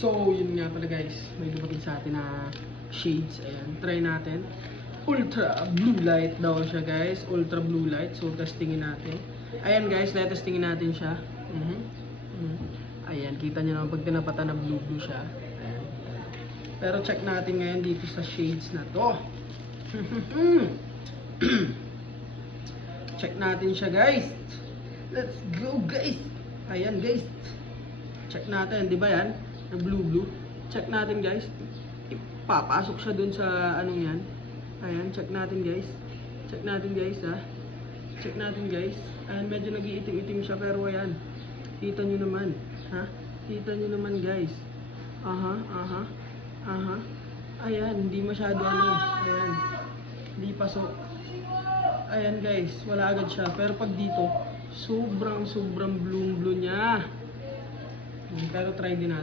So, yun nga pala guys. May dumating sa atin na shades. Ayan, try natin. Ultra blue light daw siya guys. Ultra blue light. So, testingin natin. Ayan guys, testingin natin siya. Ayan, kita nyo naman pag tinapatan na blue siya. Ayan. Pero check natin ngayon dito sa shades na to. Check natin siya guys. Let's go guys. Ayan guys. Check natin, di ba yan? Na blue. Check natin guys. Ipapasok siya dun sa anong yan. Ayan, check natin guys. Check natin guys ha. Check natin guys. Ayan, medyo nag-iitim-itim siya pero ayan. Kita nyo naman. Ha? Kita nyo naman guys. Aha. Ayan, hindi masyado ano. Ayan. Hindi pasok. Ayan guys, wala agad siya. Pero pag dito, sobrang blue niya. Pero try din natin.